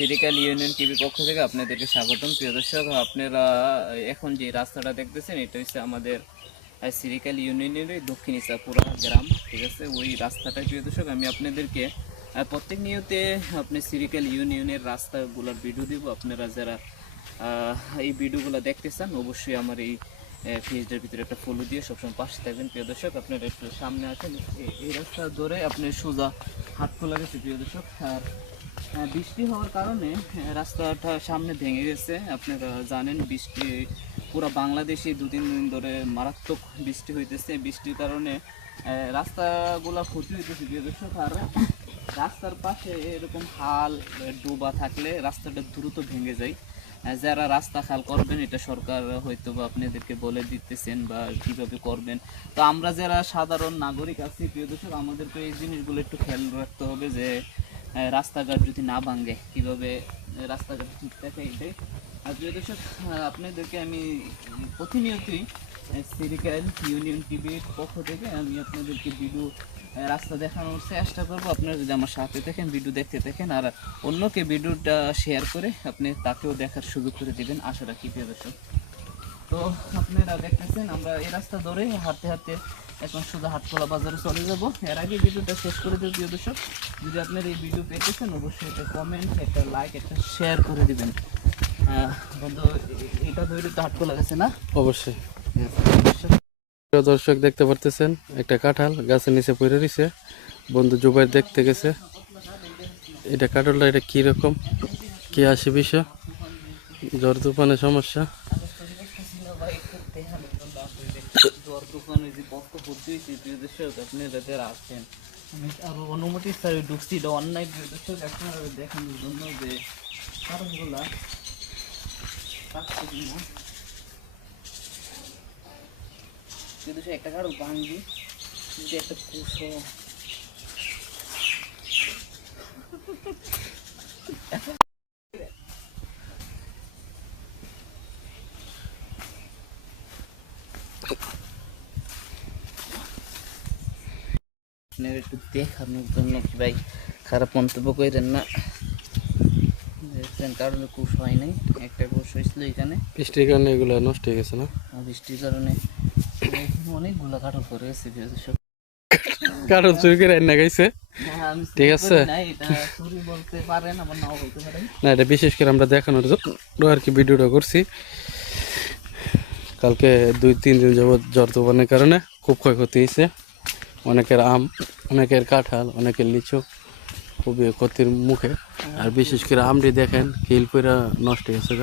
সিরিকাল union TV পক্ষ থেকে আপনাদেরকে স্বাগতম। প্রিয় দর্শক, আপনারা এখন যে রাস্তাটা দেখতেছেন এটা হচ্ছে আমাদের সিরিকাল ইউনিয়নের দক্ষিণ ইসাপুরা গ্রাম, ঠিক আছে? ওই রাস্তাটা প্রিয় দর্শক আমি আপনাদেরকে প্রত্যেক নিয়তে আপনি সিরিকাল ইউনিয়নের রাস্তাগুলোর ভিডিও দিব। আপনারা যারা এই ভিডিওগুলো দেখতে চান অবশ্যই আমার এই পেজটার ভিতরে একটা ফলো দিয়ে সবসময় পাশে থাকবেন। প্রিয় দর্শক, আপনারা একটু সামনে আসেন, এই রাস্তা ধরে আপনি সোজা হাট খোলা গেছে প্রিয় দর্শক। আর বৃষ্টি হওয়ার কারণে রাস্তাটা সামনে ভেঙে গেছে। আপনারা জানেন বৃষ্টি পুরো বাংলাদেশে 2-3 দিন ধরে মারাত্মক বৃষ্টি হইতেছে। বৃষ্টির কারণে রাস্তাগুলো ক্ষতি হইতেছে প্রিয় দর্শক। আর রাস্তার পাশে এরকম খাল ডোবা থাকলে রাস্তাটা দ্রুত ভেঙে যায়। যারা রাস্তা খাল করবেন এটা সরকার হয়তো বা আপনাদেরকে বলে দিতেছেন বা কিভাবে করবেন। তো আমরা যারা সাধারণ নাগরিক আছি প্রিয় দর্শক, আমাদেরকে এই জিনিসগুলো একটু খেয়াল রাখতে হবে যে রাস্তাঘাট যদি না ভাঙে কীভাবে রাস্তাঘাট ঠিক থাকে এটাই। আর প্রিয় দর্শক, আপনাদেরকে আমি প্রতিনিয়তই সিরিকাল ইউনিয়ন টিভির পক্ষ থেকে আমি আপনাদেরকে ভিডিও রাস্তা দেখানোর চেষ্টা করবো। আপনারা যদি আমার সাথে থাকেন, ভিডিও দেখতে থাকেন আর অন্যকে ভিডিওটা শেয়ার করে আপনি তাকেও দেখার সুযোগ করে দিবেন, আশা রাখি প্রিয় দর্শক। তো আপনারা দেখতেছেন আমরা এই রাস্তা ধরে হাঁটতে হাঁটতে এখন শুধু হাটখোলা বাজারে চলে যাব। এর আগে ভিডিওটা শেষ করে দেব প্রিয় দর্শক। যদি আপনারা এই ভিডিও পেতেছেন অবশ্যই একটা কমেন্ট, একটা লাইক, একটা শেয়ার করে দিবেন। বন্ধু, এটা ধরে তো হাটখোলা গেছে না? অবশ্যই। দর্শক দেখতে পারতেছেন একটা কাঁঠাল গাছের নিচে পড়ে রয়েছে। বন্ধু জুবাইর দেখতে গেছে এটা কাঁঠালটা, এটা কিরকম কি আসে বিষয়, জ্বর তুফানের সমস্যা। আমি আরো অনুমতি ঢুকছি অন্যায় আপনারা দেখানোর জন্য যে কারণগুলা একটা কারো ভাঙ্গি যদি একটা কুশো একটু দেখানোর জন্য কি ভাই খারাপ মন্তব্য করেন না। কারণে কুশ হয় নাই, একটা কুশ হয়েছিল এখানে বৃষ্টির কারণে এগুলো নষ্ট হয়ে গেছে না? বৃষ্টির কারণে অনেকগুলো কাঠল করে গেছে। কারণ চুরি করে রান্না গাইছে, ঠিক আছে না? এটা বিশেষ করে আমরা দেখানোর জন্য আর কি ভিডিওটা করছি। কালকে 2-3 দিন যাবৎ জ্বর তুফানের কারণে খুব ক্ষয়ক্ষতি হয়েছে। অনেকের আম, অনেকের কাঁঠাল, অনেকের লিচু খুবই ক্ষতির মুখে। আর বিশেষ করে আমটি দেখেন কিল পুরা নষ্ট হয়ে গেছে।